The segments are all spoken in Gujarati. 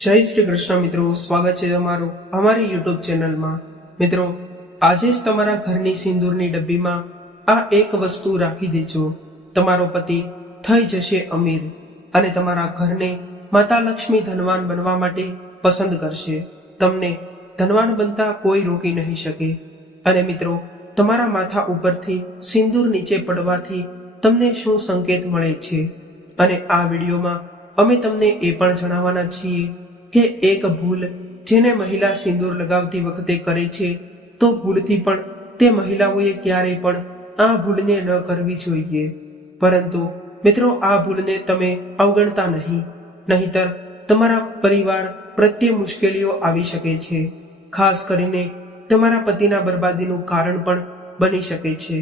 જય શ્રી કૃષ્ણ મિત્રો, સ્વાગત છે તમારું અમારી યુટ્યુબ ચેનલમાં। મિત્રો, આજે જ તમારા ઘરની સિંદૂરની ડબ્બીમાં આ એક વસ્તુ રાખી દેજો। તમારો પતિ થઈ જશે અમીર અને તમારા ઘરને માતા લક્ષ્મી ધનવાન બનવા માટે પસંદ કરશે। તમને ધનવાન બનતા કોઈ રોકી નહીં શકે। અને મિત્રો, તમારા માથા ઉપરથી સિંદૂર નીચે પડવાથી તમને શું સંકેત મળે છે? અને આ વિડીયોમાં અમે તમને એ પણ જણાવવાના છીએ કે એક ભૂલ જેને મહિલા સિંદૂર લગાવતી વખતે કરે છે, તો ભૂલથી પણ તે મહિલાઓએ ક્યારેય પણ આ ભૂલને ન કરવી જોઈએ। પરંતુ મિત્રો, આ ભૂલને તમે અવગણતા નહીં, નહીંતર તમારા પરિવાર પ્રત્યે મુશ્કેલીઓ આવી શકે છે। ખાસ કરીને તમારા પતિના બરબાદીનું કારણ પણ બની શકે છે।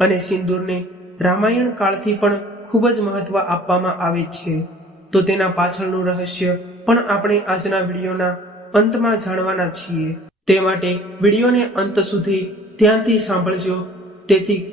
અને સિંદૂરને રામાયણ કાળથી પણ ખૂબ જ મહત્વ આપવામાં આવે છે, તો તેના પાછળનું રહસ્ય પણ આપણે આજના વિડીયોના અંતમાં જાણવાના છીએ। તે માટે વિડીયોને અંત સુધી ધ્યાનથી સાંભળજો,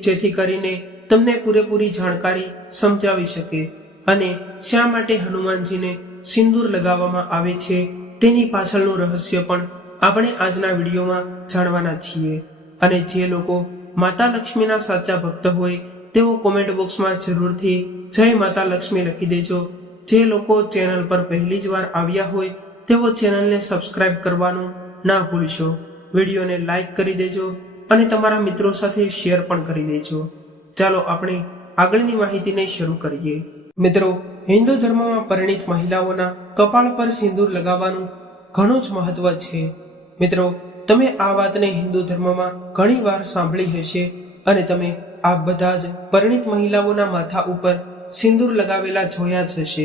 જેથી કરીને તમને પૂરેપૂરી જાણકારી સમજાવી શકે। અને શા માટે હનુમાનજીને સિંદૂર લગાવવામાં આવે છે તેની પાછળનું રહસ્ય પણ આપણે આજના વિડીયોમાં જાણવાના છીએ। અને જે લોકો માતા લક્ષ્મીના સાચા ભક્ત હોય તેઓ કોમેન્ટ બોક્સમાં જરૂરથી જય માતા લક્ષ્મી લખી દેજો। જે લોકો ચેનલ પર પહેલી જ વાર આવ્યા હોય તેઓ ચેનલને સબસ્ક્રાઇબ કરવાનું ના ભૂલશો। વિડીયોને લાઈક કરી દેજો અને તમારા મિત્રો સાથે શેર પણ કરી દેજો। ચાલો આપણે આગળની માહિતીને શરૂ કરીએ। મિત્રો, હિન્દુ ધર્મમાં પરિણીત મહિલાઓના કપાળ પર સિંદૂર લગાવવાનું ઘણું જ મહત્વ છે। મિત્રો, તમે આ વાતને હિન્દુ ધર્મમાં ઘણી વાર સાંભળી હશે અને તમે આ બધા જ પરિણીત મહિલાઓના માથા ઉપર સિંદૂર લગાવેલા જોયા જ હશે।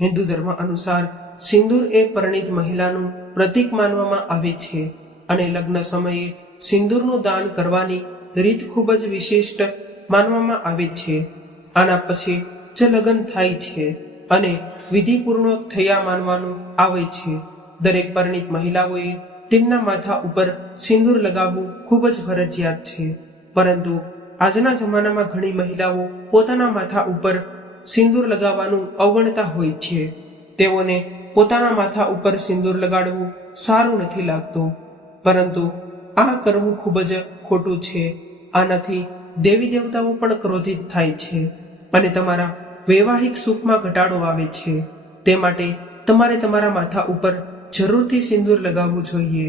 હિન્દુ ધર્મ અનુસાર સિંદૂર એ પરિણીત મહિલાનું પ્રતીક માનવામાં આવે છે અને લગ્ન સમયે સિંદૂરનું દાન કરવાની રીત ખૂબ જ વિશિષ્ટ માનવામાં આવે છે। આના પછી જ લગ્ન થાય છે અને વિધિપૂર્વક થયા માનવાનું આવે છે। દરેક પરિણીત મહિલાઓએ તેમના માથા ઉપર સિંદૂર લગાવવું ખૂબ જ ફરજિયાત છે, પરંતુ આજના જમાનામાં ઘણી મહિલાઓ પોતાના માથા ઉપર સિંદૂર લગાવવાનું અવગણતા હોય છે। તેઓને પોતાના માથા ઉપર સિંદૂર લગાડવું સારું નથી લાગતું, પરંતુ આ કરવું ખૂબ જ ખોટું છે। આનાથી દેવી દેવતાઓ પણ ક્રોધિત થાય છે અને તમારા વૈવાહિક સુખમાં ઘટાડો આવે છે। તે માટે તમારે તમારા માથા ઉપર જરૂરથી સિંદૂર લગાવવું જોઈએ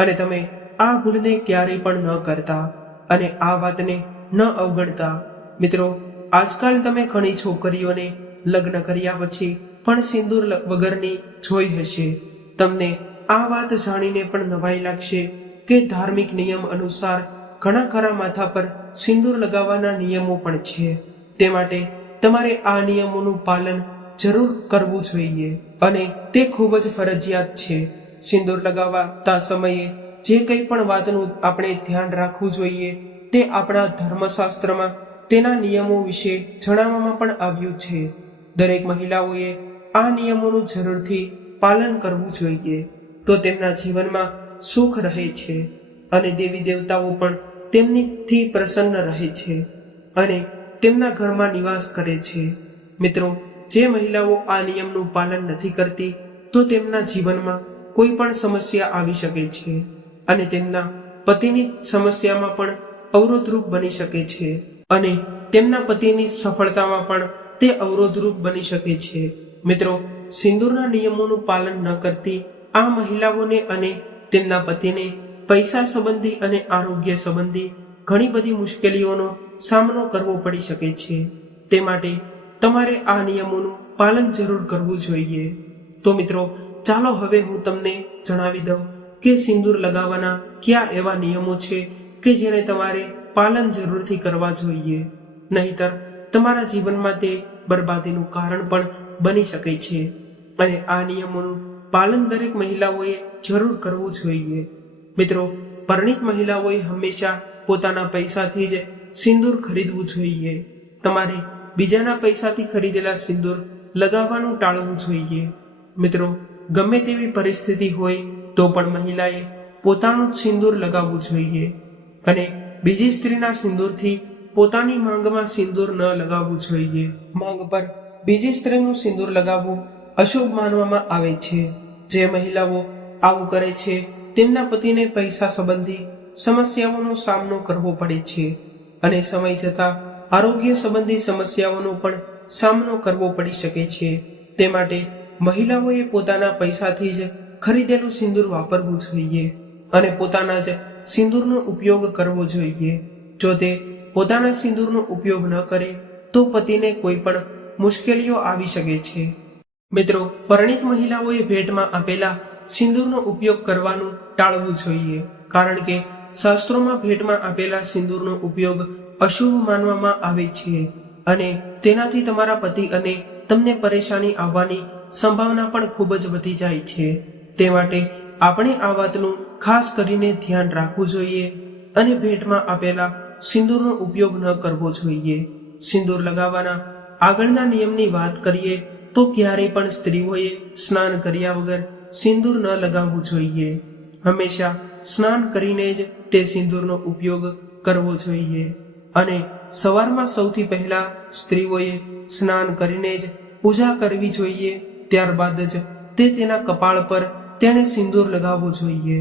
અને તમે આ ભૂલને ક્યારેય પણ ન કરતા અને આ વાતને ન અવગણતા। મિત્રો, આજકાલ તમે ઘણી છોકરીઓને લગ્ન કર્યા પછી પણ સિંદૂર વગરની જોઈ હશે। તમને આ વાત જાણીને પણ નવાઈ લાગશે કે ધાર્મિક નિયમ અનુસાર ઘણા ખરા માથા પર સિંદૂર લગાવવાના નિયમો પણ છે। તે માટે તમારે આ નિયમોનું પાલન જરૂર કરવું જોઈએ અને તે ખૂબ જ ફરજિયાત છે। સિંદૂર લગાવતા સમયે જે કંઈ પણ વાતનું આપણે ધ્યાન રાખવું જોઈએ તે આપણા ધર્મશાસ્ત્રમાં તેના નિયમો વિશે જણાવવામાં પણ આવ્યું છે। દરેક મહિલાઓએ આ નિયમોનું જરૂરથી પાલન કરવું જોઈએ, તો તેમના જીવનમાં સુખ રહે છે અને દેવી દેવતાઓ પણ તેમનીથી પ્રસન્ન રહે છે અને તેમના ઘરમાં નિવાસ કરે છે। મિત્રો, જે મહિલાઓ આ નિયમનું પાલન નથી કરતી તો તેમના જીવનમાં કોઈ પણ સમસ્યા આવી શકે છે અને તેમના પતિની સમસ્યામાં પણ અવરોધરૂપ બની શકે છે અને તેમના પતિની સફળતામાં પણ તે અવરોધરૂપ બની શકે છે। મિત્રો, સિંદૂરના નિયમોનું પાલન ન કરતી આ મહિલાઓને અને તેમના પતિને પૈસા સંબંધી અને આરોગ્ય સંબંધી ઘણી બધી મુશ્કેલીઓનો સામનો કરવો પડી શકે છે। તે માટે તમારે આ નિયમોનું પાલન જરૂર કરવું જોઈએ। તો મિત્રો, ચાલો હવે હું તમને જણાવી દઉં કે સિંદૂર લગાવવાના કયા એવા નિયમો છે કે જેને તમારે પાલન જરૂરથી કરવા જોઈએ, નહીંતર તમારા જીવનમાં તે બરબાદીનું કારણ પણ બની શકે છે। અને આ નિયમોનું પાલન દરેક મહિલાઓએ જરૂર કરવું જોઈએ। મિત્રો, પરિણીત મહિલાઓએ હંમેશા પોતાના પૈસાથી જ સિંદૂર ખરીદવું જોઈએ। તમારે બીજાના પૈસાથી ખરીદેલા સિંદૂર લગાવવાનું ટાળવું જોઈએ। મિત્રો, ગમે તેવી પરિસ્થિતિ હોય તો પણ મહિલાએ પોતાનું જ સિંદૂર લગાવવું જોઈએ અને બીજી સ્ત્રીના સિંદૂરથી પોતાની માંગમાં સિંદૂર ન લગાવવું જોઈએ। માંગ પર બીજી સ્ત્રીનું સિંદૂર લગાવવું અશુભ માનવામાં આવે છે। જે મહિલાઓ આવું કરે છે તેમના પતિને પૈસા સંબંધી સમસ્યાઓનો સામનો કરવો પડે છે અને સમય જતાં આરોગ્ય સંબંધી સમસ્યાઓનો પણ સામનો કરવો પડી શકે છે. તે માટે મહિલાઓએ પોતાના પૈસાથી જ ખરીદેલું સિંદૂર વાપરવું જોઈએ અને પોતાના જ સિંદૂરનો ઉપયોગ કરવો જોઈએ. જો તે પોતાના સિંદૂરનો ઉપયોગ ન કરે તો પતિને કોઈ પણ મુશ્કેલીઓ આવી શકે છે. મિત્રો, પરણિત મહિલાઓએ ભેટમાં આપેલા સિંદૂરનો ઉપયોગ કરવાનું ટાળવું જોઈએ, કારણ કે શાસ્ત્રોમાં ભેટમાં આપેલા સિંદૂરનો ઉપયોગ અશુભ માનવામાં આવે છે અને તેનાથી તમારા પતિ અને તમને પરેશાની આવવાની સંભાવના પણ ખૂબ જ વધી જાય છે. તે માટે આપણે આ વાતનું ખાસ કરીને ધ્યાન રાખવું જોઈએ અને ભેટમાં આપેલા સિંદૂરનો ઉપયોગ ન કરવો જોઈએ. સિંદૂર લગાવવાના આગળના નિયમની વાત કરીએ તો ક્યારેય પણ સ્ત્રીઓએ સ્નાન કર્યા વગર સિંદૂર ન લગાવવું જોઈએ. હંમેશા સ્નાન કરીને જ તે સિંદૂરનો ઉપયોગ કરવો જોઈએ અને સવારમાં સૌથી પહેલા સ્ત્રીઓએ સ્નાન કરીને જ પૂજા કરવી જોઈએ. ત્યારબાદ જ તેના કપાળ પર તેણે સિંદૂર લગાવવું જોઈએ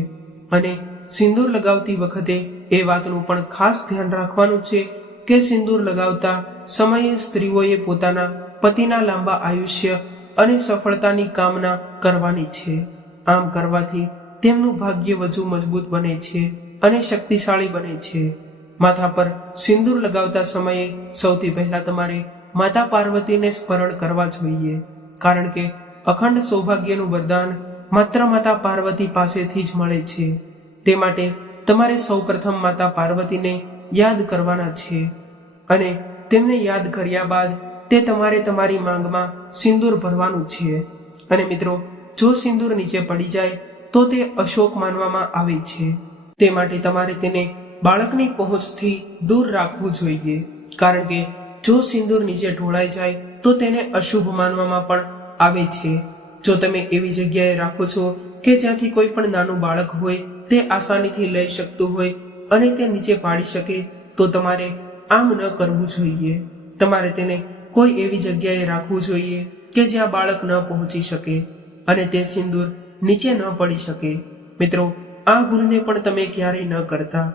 અને સિંદૂર લગાવતી વખતે એ વાતનું પણ ખાસ ધ્યાન રાખવાનું છે કે સિંદૂર લગાવતા સમયે સ્ત્રીઓએ પોતાના પતિના લાંબા આયુષ્ય અને સફળતાની કામના કરવાની છે. આમ કરવાથી તેમનું ભાગ્ય વધુ મજબૂત બને છે અને શક્તિશાળી બને છે. માથા પર સિંદૂર લગાવતા સમયે સૌથી પહેલા તમારે માતા પાર્વતીને સ્મરણ કરવા જોઈએ, કારણ કે અખંડ સૌભાગ્યનું વરદાન માત્ર માતા પાર્વતી પાસેથી જ મળે છે. તે માટે તમારે સૌપ્રથમ માતા પાર્વતીને યાદ કરવાના છે અને તેમને યાદ કર્યા બાદ તે તમારે તમારી માંગમાં સિંદૂર ભરવાનું છે. અને મિત્રો, જો સિંદૂર નીચે પડી જાય તો તે અશોક માનવામાં આવે છે. તે માટે તમારે તેને બાળકની પહોંચથી દૂર રાખવું જોઈએ, કારણ કે જો સિંદૂર નીચે ઢોળાઈ જાય તો તેને અશુભ માનવામાં પણ આવે છે. જો તમે એવી જગ્યાએ રાખો છો કે જ્યાંથી કોઈ પણ નાનું બાળક હોય તે આસાનીથી લઈ શકતું હોય અને તે નીચે પાડી શકે તો તમારે આમ ન કરવું જોઈએ. તમારે તેને કોઈ એવી જગ્યાએ રાખવું જોઈએ કે જ્યાં બાળક ન પહોંચી શકે અને તે સિંદૂર નીચે ન પડી શકે. મિત્રો, આ ભૂલને પણ તમે ક્યારેય ન કરતા.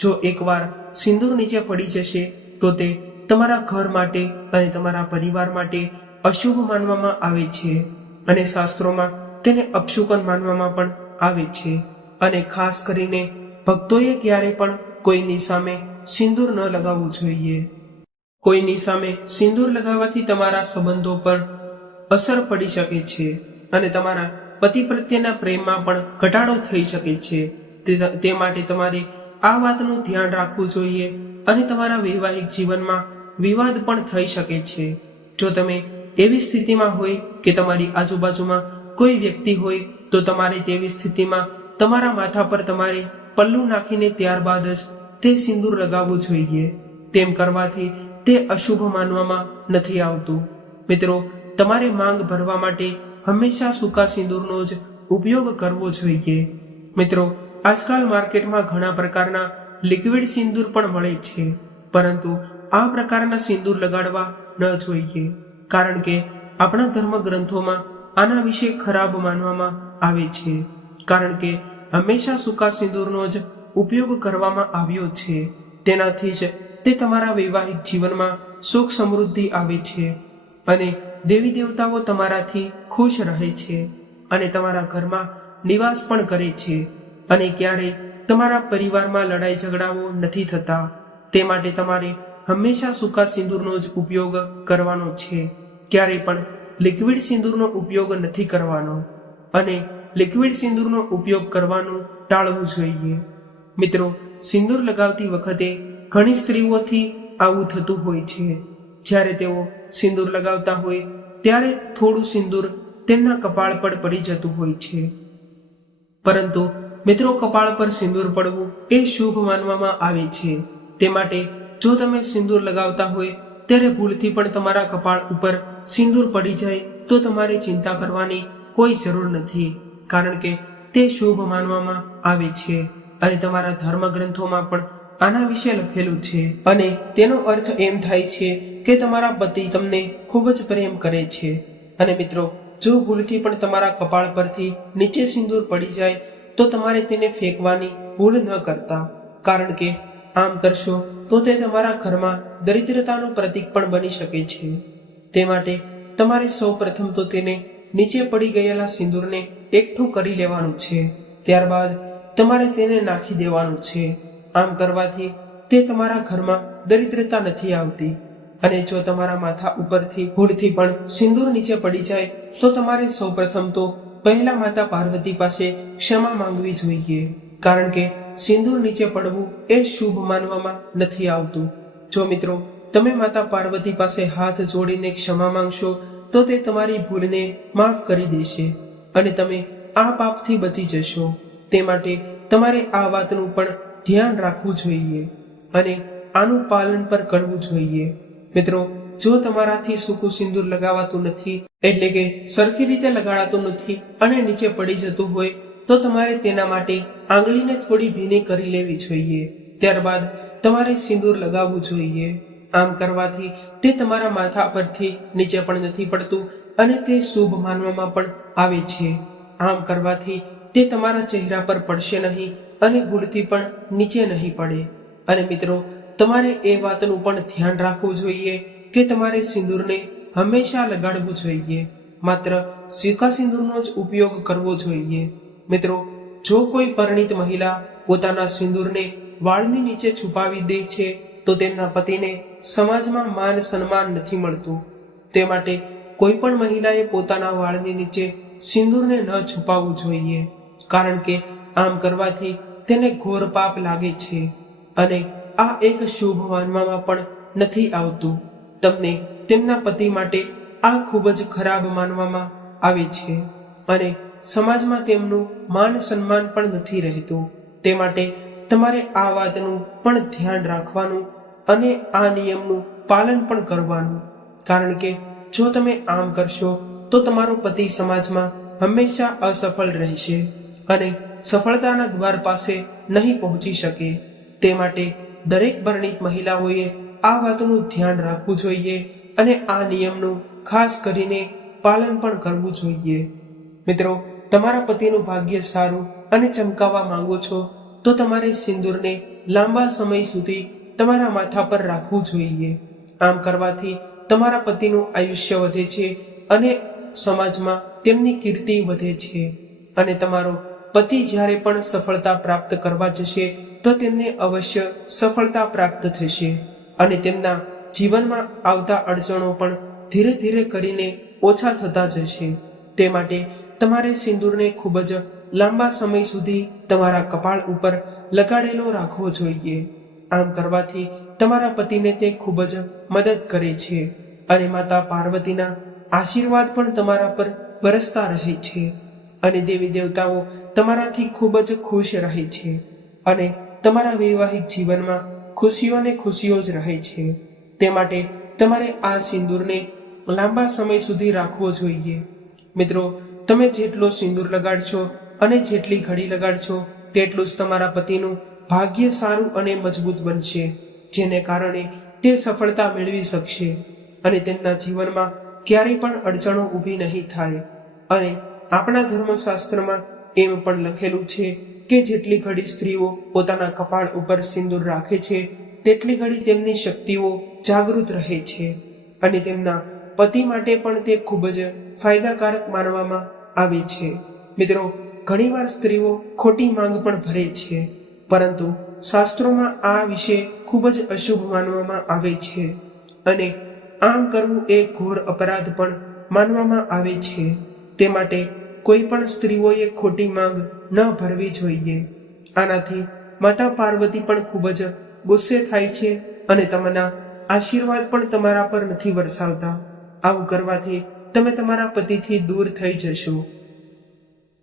જો એકવાર સિંદૂર નીચે પડી જશે તો તે તમારા ઘર માટે અને તમારા પરિવાર માટે અશુભ માનવામાં આવે છે અને શાસ્ત્રોમાં તેને અપશુકન માનવામાં પણ આવે છે. અને ખાસ કરીને ભક્તોએ ક્યારેય પણ કોઈની સામે સિંદૂર ન લગાવવું જોઈએ. કોઈની સામે સિંદૂર લગાવવાથી તમારા સંબંધો પર અસર પડી શકે છે અને તમારા પતિ પ્રત્યેના પ્રેમમાં પણ ઘટાડો થઈ શકે છે. તે માટે તમારે આ વાતનું ધ્યાન રાખવું જોઈએ અને તમારા વૈવાહિક જીવનમાં વિવાદ પણ થઈ શકે છે. જો તમે એવી સ્થિતિમાં હોય કે તમારી આજુબાજુમાં કોઈ વ્યક્તિ હોય તો તમારે તેવી સ્થિતિમાં તમારા માથા પર તમારે પલ્લું નાખીને ત્યારબાદ જ તે સિંદૂર લગાવવું જોઈએ. તેમ કરવાથી તે અશુભ માનવામાં નથી આવતું. મિત્રો, તમારે માંગ ભરવા માટે હંમેશા સૂકા સિંદૂરનો જ ઉપયોગ કરવો જોઈએ. મિત્રો, આજકાલ માર્કેટમાં ઘણા પ્રકારના લિક્વિડ સિંદૂર પણ મળે છે, પરંતુ આ પ્રકારના સિંદૂર લગાડવા ન જોઈએ, કારણ કે આપણા ધર્મ ગ્રંથોમાં આના વિશે ખરાબ માનવામાં આવે છે. કારણ કે હંમેશા સૂકા સિંદૂરનો જ ઉપયોગ કરવામાં આવ્યો છે. તેનાથી જ તે તમારા વૈવાહિક જીવનમાં સુખ સમૃદ્ધિ આવે છે અને દેવી દેવતાઓ તમારાથી ખુશ રહે છે અને તમારા ઘરમાં નિવાસ પણ કરે છે અને ક્યારેય તમારા પરિવારમાં લડાઈ ઝઘડાઓ નથી થતા. તે માટે તમારે હંમેશા સૂકા સિંદૂરનો જ ઉપયોગ કરવાનો છે. ક્યારેય પણ લિક્વિડ સિંદૂરનો ઉપયોગ નથી કરવાનો અને લિક્વિડ સિંદૂરનો ઉપયોગ કરવાનું ટાળવું જોઈએ. મિત્રો, સિંદૂર લગાવતી વખતે ઘણી સ્ત્રીઓથી આવું થતું હોય છે. જ્યારે તેઓ સિંદૂર લગાવતા હોય ત્યારે થોડું સિંદૂર તેમના કપાળ પર પડી જતું હોય છે. પરંતુ મિત્રો, કપાળ પર સિંદૂર પડવું એ શુભ માનવામાં આવે છે. તે માટે જો તમે સિંદૂર લગાવતા હોય ત્યારે ભૂલથી પણ તમારા કપાળ ઉપર સિંદૂર પડી જાય તો તમારે ચિંતા કરવાની કોઈ જરૂર નથી, કારણ કે તે શુભ માનવામાં આવે છે અને તમારા ધર્મ ગ્રંથોમાં પણ આના વિશે લખેલું છે. અને તેનો અર્થ એમ થાય છે કે તમારા પતિ તમને ખૂબ જ પ્રેમ કરે છે. અને મિત્રો, જો ભૂલથી પણ તમારા કપાળ પરથી નીચે સિંદૂર પડી જાય તો તમારે તેને ફેંકવાની ભૂલ ન કરતા, કારણ કે આમ કરશો તો તે તમારા ઘરમાં દરિદ્રતાનું પ્રતીક પણ બની શકે છે. તે માટે તમારે સૌ પ્રથમ તો તેને નીચે પડી ગયેલા સિંદૂરને એકઠું કરી લેવાનું છે. ત્યારબાદ તમારે તેને નાખી દેવાનું છે. આમ કરવાથી તે તમારા ઘરમાં દરિદ્રતા નથી આવતી. અને જો તમારા માથા ઉપરથી ભૂલથી પણ સિંદૂર નીચે પડી જાય તો તમારે સૌ પ્રથમ તો પહેલા માતા પાર્વતી પાસે ક્ષમા માંગવી જોઈએ, કારણ કે સિંદૂર નીચે પડવું એ શુભ માનવામાં નથી આવતું. જો મિત્રો તમે માતા પાર્વતી પાસે હાથ જોડીને ક્ષમા માંગશો તો તે તમારી ભૂલને માફ કરી દેશે અને તમે આ પાપથી બચી જશો. તે માટે તમારે આ વાતનું પણ ધ્યાન રાખવું જોઈએ અને આનું પાલન પર કરવું જોઈએ. મિત્રો, જો તમારાથી સૂકું સિંદૂર લગાવાતું નથી, એટલે કે સરખી રીતે લગાડાતું નથી અને નીચે પડી જતું હોય તો તમારે તેના માટે આંગળીને થોડી ભીની કરી લેવી જોઈએ. ત્યારબાદ તમારે સિંદૂર લગાવવું જોઈએ. આમ કરવાથી તે તમારા માથા પરથી નીચે પણ નથી પડતું અને તે શુભ માનવામાં પણ આવે છે. આમ કરવાથી તે તમારા ચહેરા પર પડશે નહીં અને ભૂલથી પણ નીચે નહીં પડે. અને મિત્રો, તમારે એ વાતનું પણ ધ્યાન રાખવું જોઈએ કે તમારે સિંદૂરને હંમેશા લગાડવું જોઈએ. માત્ર સૂકા સિંદૂરનો જ ઉપયોગ કરવો જોઈએ. મિત્રો, જો કોઈ પરિણીત મહિલા પોતાના સિંદૂરને વાળની નીચે છુપાવી દે છે તો તેમના પતિને સમાજમાં માન સન્માન નથી મળતું. તે માટે કોઈ પણ મહિલાએ પોતાના વાળની નીચે સિંદૂરને ન છુપાવવું જોઈએ, કારણ કે આમ કરવાથી તેને ઘોર પાપ લાગે છે અને આ એક શુભ માનવામાં પણ નથી આવતું. તમને તેમના પતિ માટે આ ખૂબ જ ખરાબ માનવામાં આવે છે અને સમાજમાં તેમનું માન સન્માન પણ નથી રહેતું. તે માટે તમારે આ વાતનું પણ ધ્યાન રાખવાનું અને આ નિયમનું પાલન પણ કરવાનું, કારણ કે જો તમે આમ કરશો તો તમારો પતિ સમાજમાં હંમેશા અસફળ રહેશે અને સફળતાના દ્વાર પાસે નહીં પહોંચી શકે. તે માટે દરેક પરિણીત મહિલાઓએ આ વાતનું ધ્યાન રાખવું જોઈએ અને આ નિયમનું ખાસ કરીને પાલન પણ કરવું જોઈએ. મિત્રો, તમારા પતિનું ભાગ્ય સારું અને ચમકાવવા માંગો છો તો તમારે સિંદૂરને લાંબા સમય સુધી તમારા માથા પર રાખવું જોઈએ. આમ કરવાથી તમારા પતિનું આયુષ્ય વધે છે અને સમાજમાં તેમની કીર્તિ વધે છે અને તમારો પતિ જ્યારે પણ સફળતા પ્રાપ્ત કરવા જશે તો તેમને અવશ્ય સફળતા પ્રાપ્ત થશે અને તેમના જીવનમાં આવતા અડચણો પણ ધીરે ધીરે કરીને ઓછા થતા જશે. તે માટે તમારે સિંદૂરને ખૂબ જ લાંબા સમય સુધી તમારા કપાળ ઉપર લગાડેલો રાખવો જોઈએ. આમ કરવાથી તમારા પતિને તે ખૂબ જ મદદ કરે છે અને માતા પાર્વતીના આશીર્વાદ પણ તમારા પર વરસતા રહે છે અને દેવી દેવતાઓ તમારાથી ખૂબ જ ખુશ રહે છે અને તમારા વૈવાહિક જીવનમાં ખુશીઓને ખુશીઓ જ રહે છે. તે માટે તમારે આ સિંદૂરને લાંબા સમય સુધી રાખવો જોઈએ. મિત્રો, તમે જેટલો સિંદૂર લગાડશો અને જેટલી ઘડી લગાડશો તેટલું જ તમારા પતિનું ભાગ્ય સારું અને મજબૂત બનશે, જેને કારણે તે સફળતા મેળવી શકશે અને તેમના જીવનમાં ક્યારેય પણ અડચણો ઊભી નહીં થાય. અને આપણા ધર્મશાસ્ત્રમાં એમ પણ લખેલું છે કે જેટલી ઘડી સ્ત્રીઓ પોતાના કપાળ ઉપર સિંદૂર રાખે છે તેટલી ઘડી તેમની શક્તિઓ જાગૃત રહે છે અને તેમના પતિ માટે પણ તે ખૂબ જ ફાયદાકારક માનવામાં આવે છે. મિત્રો, ઘણીવાર સ્ત્રીઓ ખોટી માંગ પણ ભરે છે, પરંતુ શાસ્ત્રોમાં આ વિશે ખૂબ જ અશુભ માનવામાં આવે છે અને આમ કરવું એ ઘોર અપરાધ પણ માનવામાં આવે છે. તે માટે કોઈ પણ સ્ત્રીઓએ ખોટી માંગ ન ભરવી જોઈએ. આનાથી માતા પાર્વતી પણ ખૂબ જ ગુસ્સે થાય છે અને તમારા આશીર્વાદ પણ તમારા પર નથી વરસાવતા. આવું કરવાથી તમે તમારા પતિથી દૂર થઈ જશો.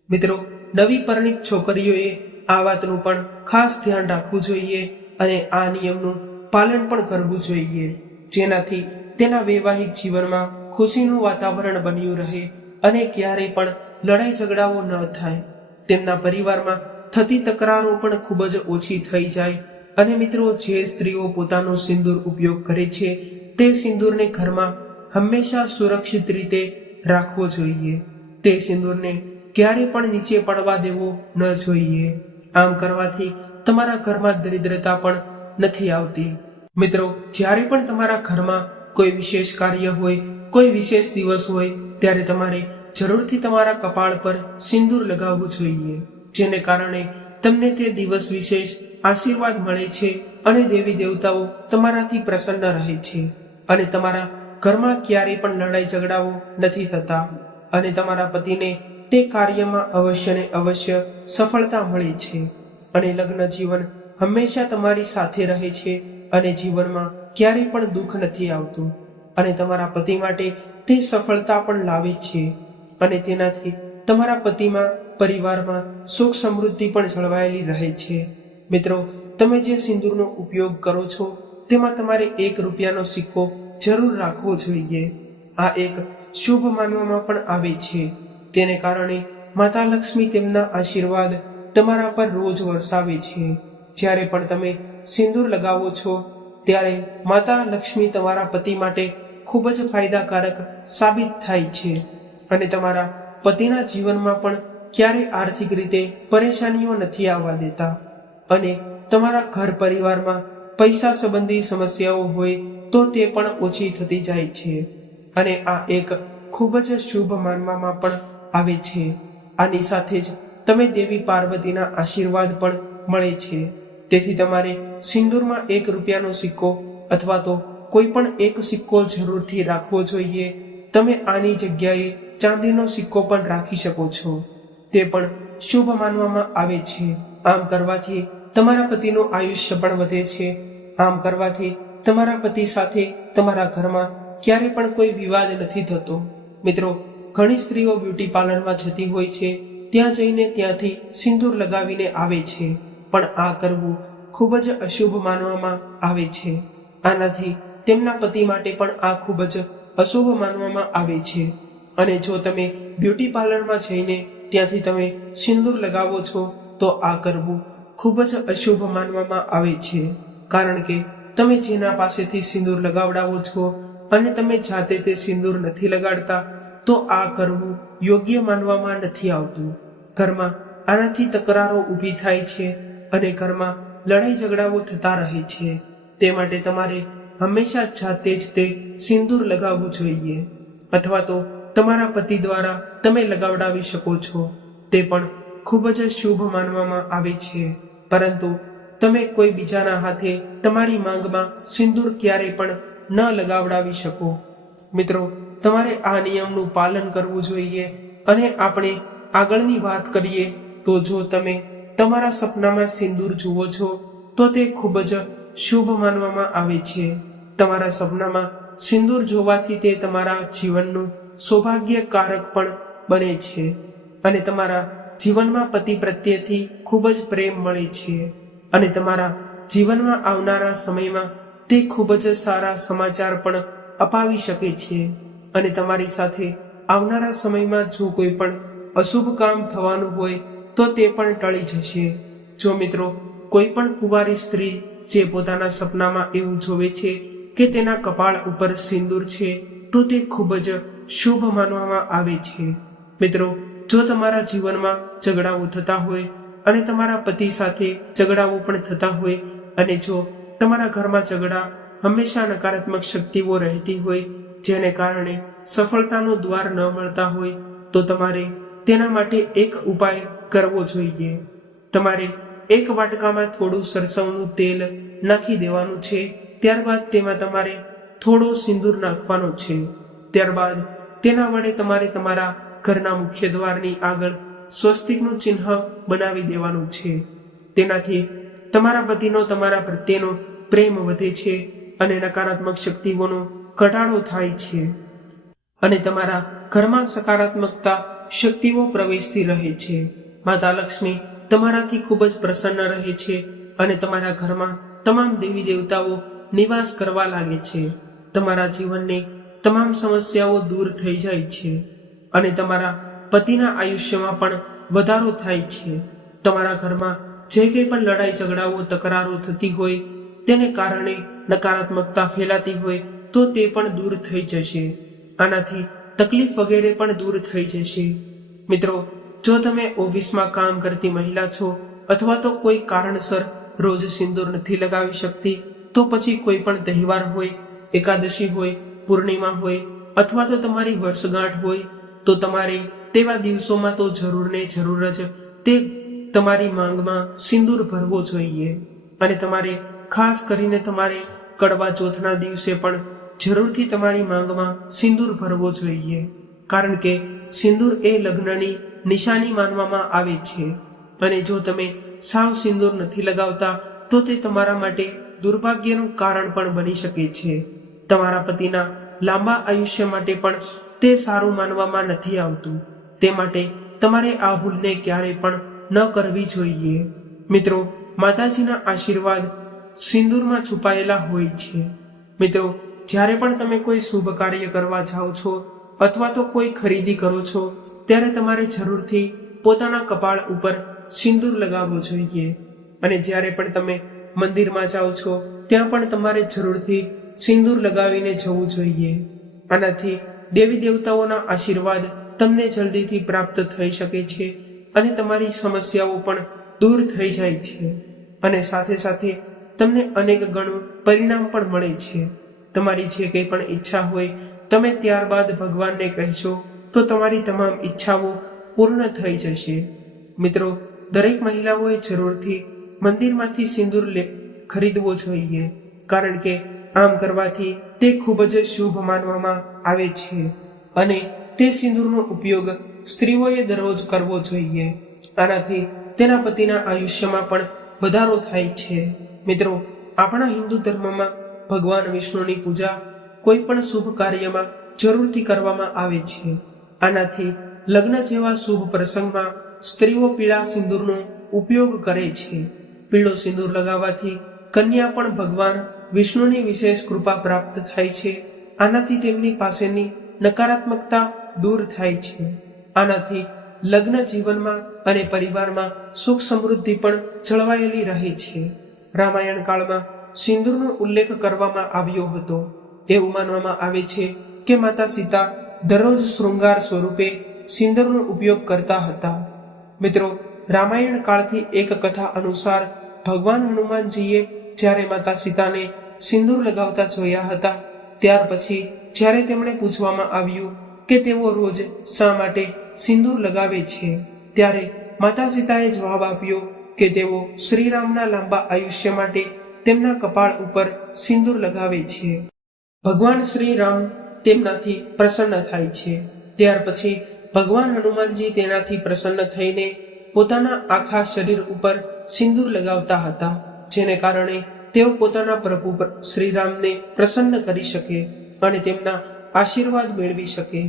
મિત્રો, નવી પરિણીત છોકરીઓએ આ વાતનું પણ ખાસ ધ્યાન રાખવું જોઈએ અને આ નિયમનું પાલન પણ કરવું જોઈએ, જેનાથી તેના વૈવાહિક જીવનમાં ખુશીનું વાતાવરણ બન્યું રહે અને ક્યારેય પણ લડાઈ ઝઘડાઓ ન થાય. તેમના પરિવારમાં થતી તકરારો પણ ખૂબ જ ઓછી થઈ જાય. અને મિત્રો, જે સ્ત્રીઓ પોતાનો સિંદૂર ઉપયોગ કરે છે તે સિંદૂરને ઘરમાં હંમેશા સુરક્ષિત રીતે રાખવો જોઈએ. તે સિંદૂરને ક્યારે પણ નીચે પડવા દેવો ન જોઈએ. આમ કરવાથી તમારા ઘરમાં દરિદ્રતા પણ નથી આવતી. મિત્રો, જ્યારે પણ તમારા ઘરમાં કોઈ વિશેષ કાર્ય હોય, કોઈ વિશેષ દિવસ હોય, ત્યારે તમારે જરૂરથી તમારા કપાળ પર સિંદૂર લગાવવું જોઈએ, જેને કારણે તમને તે દિવસ વિશેષ આશીર્વાદ મળે છે અને દેવી દેવતાઓ તમારાથી પ્રસન્ન રહે છે અને તમારા ઘરમાં ક્યારેય પણ લડાઈ ઝઘડાઓ નથી થતા અને તમારા પતિને તે કાર્યમાં અવશ્ય ને અવશ્ય સફળતા મળે છે અને લગ્ન જીવન હંમેશા તમારી સાથે રહે છે અને જીવનમાં ક્યારેય પણ દુઃખ નથી આવતું અને તમારા પતિ માટે તે સફળતા પણ લાવે છે અને તેનાથી તમારા પતિમાં પરિવારમાં સુખ સમૃદ્ધિ પણ જળવાયેલી રહે છે. મિત્રો, તમે જે સિંદૂરનો ઉપયોગ કરો છો તેમાં તમારે ₹1નો સિક્કો જરૂર રાખવો જોઈએ. આ એક શુભ માનવામાં પણ આવે છે. તેને કારણે માતા લક્ષ્મી તેમના આશીર્વાદ તમારા પર રોજ વરસાવે છે. જ્યારે પણ તમે સિંદૂર લગાવો છો ત્યારે માતા લક્ષ્મી તમારા પતિ માટે ખૂબ જ ફાયદાકારક સાબિત થાય છે અને તમારા પતિના જીવનમાં પણ ક્યારેય આર્થિક રીતે પરેશાનીઓ નથી આવવા દેતા અને તમારા ઘર પરિવારમાં પૈસા સંબંધી સમસ્યાઓ હોય તો તે પણ ઓછી થતી જાય છે અને આ એક ખૂબ જ શુભ માનવામાં પણ આવે છે. આની સાથે જ તમે દેવી પાર્વતીના આશીર્વાદ પણ મળે છે. તેથી તમારે સિંદૂરમાં ₹1નો સિક્કો અથવા તો કોઈ પણ એક સિક્કો જરૂરથી રાખવો જોઈએ. તમે આની જગ્યાએ ચાંદીનો સિક્કો પણ રાખી શકો છો. તે પણ શુભ માનવામાં આવે છે. આમ કરવાથી તમારા પતિનું આયુષ્ય પણ વધે છે. આમ કરવાથી તમારા પતિ સાથે તમારા ઘરમાં ક્યારે પણ કોઈ વિવાદ નથી થતો. મિત્રો, ઘણી સ્ત્રીઓ બ્યુટી પાર્લરમાં જતી હોય છે, ત્યાં જઈને ત્યાંથી સિંદૂર લગાવીને આવે છે, પણ આ કરવું ખૂબ જ અશુભ માનવામાં આવે છે. આનાથી તેમના પતિ માટે પણ આ ખૂબ જ અશુભ માનવામાં આવે છે અને જો તમે બ્યુટી પાર્લરમાં જઈને ત્યાંથી તમે સિંદૂર લગાવો છો તો આ કરવું ખૂબ જ અશુભ માનવામાં આવે છે, કારણ કે તમે જેના પાસેથી સિંદૂર લગાવડાવો છો અને તમે જાતે તે સિંદૂર નથી લગાડતા તો આ કરવું યોગ્ય માનવામાં નથી આવતું. ઘરમાં આનાથી તકરારો ઊભી થાય છે અને ઘરમાં લડાઈ ઝઘડાઓ થતા રહે છે. તે માટે તમારે હંમેશા જાતે જ તે સિંદૂર લગાવવું જોઈએ અથવા તો તમારા પતિ દ્વારા તમે લગાવડાવી શકો છો. તે પણ ખૂબ જ શુભ માનવામાં આવે છે, પરંતુ તમે કોઈ બીજાના હાથે તમારી માંગમાં સિંદૂર ક્યારેય પણ ન લગાવડાવી શકો. મિત્રો, તમારે આ નિયમનું પાલન કરવું જોઈએ અને આપણે આગળની વાત કરીએ તો જો તમે તમારા સપનામાં સિંદૂર જુઓ છો તો તે ખૂબ જ શુભ માનવામાં આવે છે. તમારા સપનામાં સિંદૂર જોવાથી તે તમારા જીવનનું સૌભાગ્યકારક પણ બને છે અને તમારા જીવનમાં પતિ પ્રત્યેથી ખૂબ જ પ્રેમ મળે છે અને તમારા જીવનમાં આવનારા સમયમાં તે ખૂબ જ સારા સમાચાર પણ અપાવી શકે છે અને તમારી સાથે આવનારા સમયમાં જો કોઈ પણ અશુભ કામ થવાનું હોય તો તે પણ ટળી જશે. જો મિત્રો, કોઈ પણ કુંવારી સ્ત્રી જે પોતાના સપનામાં એવું જોવે છે કે તેના કપાળ ઉપર સિંદૂર છે તો તે ખૂબ જ શુભ માનવામાં આવે છે. મિત્રો, જો તમારા જીવનમાં ઝઘડાઓ થતા હોય અને તમારા પતિ સાથે ઝઘડાઓ પણ થતા હોય અને જો તમારા ઘરમાં ઝઘડા હંમેશા નકારાત્મક શક્તિઓ રહેતી હોય જેને કારણે સફળતાનું દ્વાર ન મળતા હોય તો તમારે તેના માટે એક ઉપાય કરવો જોઈએ. તમારે એક વાટકામાં થોડું સરસવનું તેલ નાખી દેવાનું છે. ત્યારબાદ તેમાં તમારે થોડો સિંદૂર નાખવાનો છે. ત્યારબાદ તેના વડે તમારે તમારા ઘરના મુખ્ય દ્વારની આગળ સ્વસ્તિકનું ચિહ્ન બનાવી દેવાનું છે. તેનાથી તમારા પતિનો તમારા પ્રત્યેનો પ્રેમ વધે છે અને નકારાત્મક શક્તિઓનો ઘટાડો થાય છે અને તમારા ઘરમાં સકારાત્મકતા શક્તિઓ પ્રવેશતી રહે છે. માતા લક્ષ્મી તમારાથી ખૂબ જ પ્રસન્ન રહે છે અને તમારા ઘરમાં તમામ દેવી દેવતાઓ નિવાસ કરવા લાગે છે. તમારા જીવનની તમામ સમસ્યાઓ દૂર થઈ જાય છે અને તમારા પતિના આયુષ્યમાં પણ વધારો થાય છે. તમારા ઘરમાં જે કંઈ પણ લડાઈ ઝઘડાઓ તકરારો થતી હોય તેને કારણે નકારાત્મકતા ફેલાતી હોય તો તે પણ દૂર થઈ જશે. આનાથી તકલીફ વગેરે પણ દૂર થઈ જશે. મિત્રો, જો તમે ઓફિસમાં કામ કરતી મહિલા છો અથવા તો કોઈ કારણસર રોજ સિંદૂર નથી લગાવી શકતી, તો પછી કોઈ પણ તહેવાર હોય, એકાદશી હોય, પૂર્ણિમા હોય અથવા તો તમારી વર્ષગાંઠ હોય, તો તમારે તેવા દિવસોમાં તો જરૂર ને જરૂર જ તે તમારી માંગમાં સિંદૂર ભરવો જોઈએ. અને તમારે ખાસ કરીને તમારે કડવા ચોથના દિવસે પણ જરૂરથી તમારી માંગમાં સિંદૂર ભરવો જોઈએ. કારણ કે સિંદૂર એ લગ્નની નિશાની માનવામાં આવે છે. અને જો તમે સાવ સિંદૂર નથી લગાવતા તો તે તમારા માટે દુર્ભાગ્યનું કારણ પણ બની શકે છે. તમારા પતિના લાંબા આયુષ્ય માટે પણ તે સારું માનવામાં નથી આવતું. તે માટે તમારે આ ભૂલને ક્યારેય પણ ન કરવી જોઈએ. મિત્રો, માતાજીના આશીર્વાદ સિંદૂરમાં છુપાયેલા હોય છે. મિત્રો, જ્યારે પણ તમે કોઈ શુભ કાર્ય કરવા જાઓ છો અથવા તો કોઈ ખરીદી કરો છો, ત્યારે તમારે જરૂરથી પોતાના કપાળ ઉપર સિંદૂર લગાવવું જોઈએ. અને જ્યારે પણ તમે મંદિરમાં જાઓ છો ત્યાં પણ તમારે જરૂરથી સિંદૂર લગાવીને જવું જોઈએ. આનાથી દેવી દેવતાઓના આશીર્વાદ તમને જલ્દીથી પ્રાપ્ત થઈ શકે છે અને તમારી સમસ્યાઓ પણ દૂર થઈ જાય છે. અને સાથે સાથે તમને અનેક ગણું પરિણામ પણ મળે છે. તમારી જે કંઈ પણ ઈચ્છા હોય તમે ત્યારબાદ ભગવાનને કહેશો તો તમારી તમામ ઈચ્છાઓ પૂર્ણ થઈ જશે. મિત્રો, દરેક મહિલાઓએ જરૂરથી મંદિરમાંથી સિંદૂર ખરીદવો જોઈએ. કારણ કે આમ કરવાથી તે ખૂબ જ શુભ માનવામાં આવે છે. અને તે સિંદૂરનો ઉપયોગ સ્ત્રીઓએ દરરોજ કરવો જોઈએ. આનાથી તેના પતિના આયુષ્યમાં પણ વધારો થાય છે. મિત્રો, આપણા હિન્દુ ધર્મમાં ભગવાન વિષ્ણુની પૂજા કોઈ પણ શુભ કાર્યમાં જરૂરથી કરવામાં આવે છે. આનાથી લગ્ન જેવા શુભ પ્રસંગમાં સ્ત્રીઓ પીળા સિંદૂરનો ઉપયોગ કરે છે. પીળો સિંદૂર લગાવવાથી કન્યા પણ ભગવાન વિષ્ણુની વિશેષ કૃપા પ્રાપ્ત થાય છે. આનાથી તેમની પાસેની નકારાત્મકતા દૂર થાય છે. આનાથી લગ્ન જીવનમાં અને પરિવારમાં સુખ સમૃદ્ધિ પણ જળવાયેલી રહે છે. રામાયણ કાળમાં સિંદૂરનો ઉલ્લેખ કરવામાં આવ્યો હતો. એવું માનવામાં આવે છે કે માતા સીતા દરરોજ શૃંગાર સ્વરૂપે સિંદૂરનો ઉપયોગ કરતા હતા. મિત્રો, રામાયણ કાળથી એક કથા અનુસાર ભગવાન હનુમાનજીએ જ્યારે માતા સીતાને સિંદૂર લગાવતા જોયા હતા, ત્યાર પછી જ્યારે તેમણે પૂછવામાં આવ્યું કે તેઓ રોજ શા માટે સિંદૂર લગાવે છે, ત્યારે માતા સીતાએ જવાબ આપ્યો કે તેઓ શ્રીરામના લાંબા આયુષ્ય માટે તેમના કપાળ ઉપર સિંદૂર લગાવે છે. ભગવાન શ્રી રામ તેમનાથી પ્રસન્ન થાય છે. ત્યાર પછી ભગવાન હનુમાનજી તેનાથી પ્રસન્ન થઈને પોતાના આખા શરીર ઉપર સિંદૂર લગાવતા હતા, જેને કારણે તેઓ પોતાના પ્રભુ શ્રીરામને પ્રસન્ન કરી શકે અને તેમના આશીર્વાદ મેળવી શકે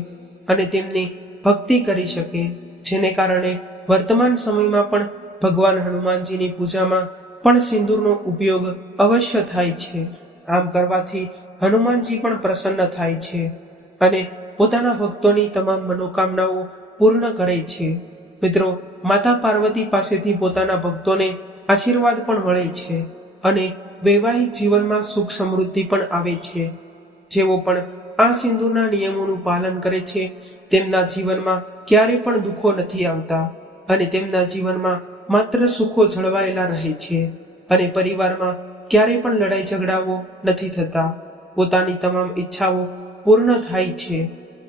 અને તેમની ભક્તિ કરી શકે. જેને કારણે વર્તમાન સમયમાં પણ ભગવાન હનુમાનજીની પૂજામાં પણ સિંદૂરનો ઉપયોગ અવશ્ય થાય છે. આમ કરવાથી હનુમાનજી પણ પ્રસન્ન થાય છે અને પોતાના ભક્તોની તમામ મનોકામનાઓ પૂર્ણ કરે છે. મિત્રો, માતા પાર્વતી પાસેથી પોતાના ભક્તોને આશીર્વાદ પણ મળે છે અને વૈવાહિક જીવનમાં સુખ સમૃદ્ધિ પણ આવે છે. જેઓ પણ આ સિંદૂરના નિયમોનું પાલન કરે છે તેમના જીવનમાં ક્યારેય પણ દુઃખો નથી આવતા અને તેમના જીવનમાં માત્ર સુખો જળવાયેલા રહે છે અને પરિવારમાં ક્યારેય પણ લડાઈ ઝઘડાઓ નથી થતા. પોતાની તમામ ઈચ્છાઓ પૂર્ણ થાય છે.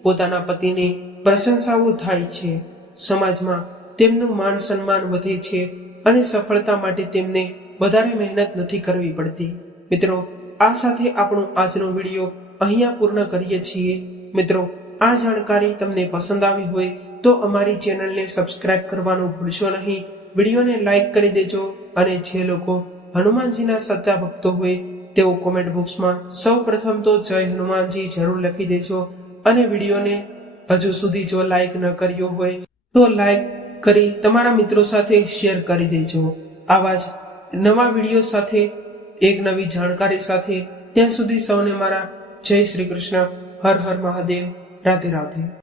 પોતાના પતિની પ્રશંસાઓ થાય છે. સમાજમાં તેમનું માન સન્માન વધે છે અને સફળતા માટે તેમને વધારે મહેનત નથી કરવી પડતી. મિત્રો, આ સાથે આપણો આજનો વિડીયો અહીંયા પૂર્ણ કરીએ છીએ. મિત્રો, આ જાણકારી તમને પસંદ આવી હોય તો અમારી ચેનલને સબસ્ક્રાઇબ કરવાનું ભૂલશો નહીં. વિડીયોને લાઈક કરી દેજો અને જે લોકો હનુમાનજીના સાચા ભક્તો હોય તેઓ કોમેન્ટ બોક્સમાં સૌ પ્રથમ તો જય હનુમાનજી જરૂર લખી દેજો. અને વિડીયોને હજુ સુધી જો લાઈક ન કર્યો હોય તો લાઈક કરી તમારા મિત્રો સાથે શેર કરી દેજો. આવા જ નવા વિડીયો સાથે, એક નવી જાણકારી સાથે, ત્યાં સુધી સૌને મારા જય શ્રી કૃષ્ણ. હર હર મહાદેવ. રાધે રાધે.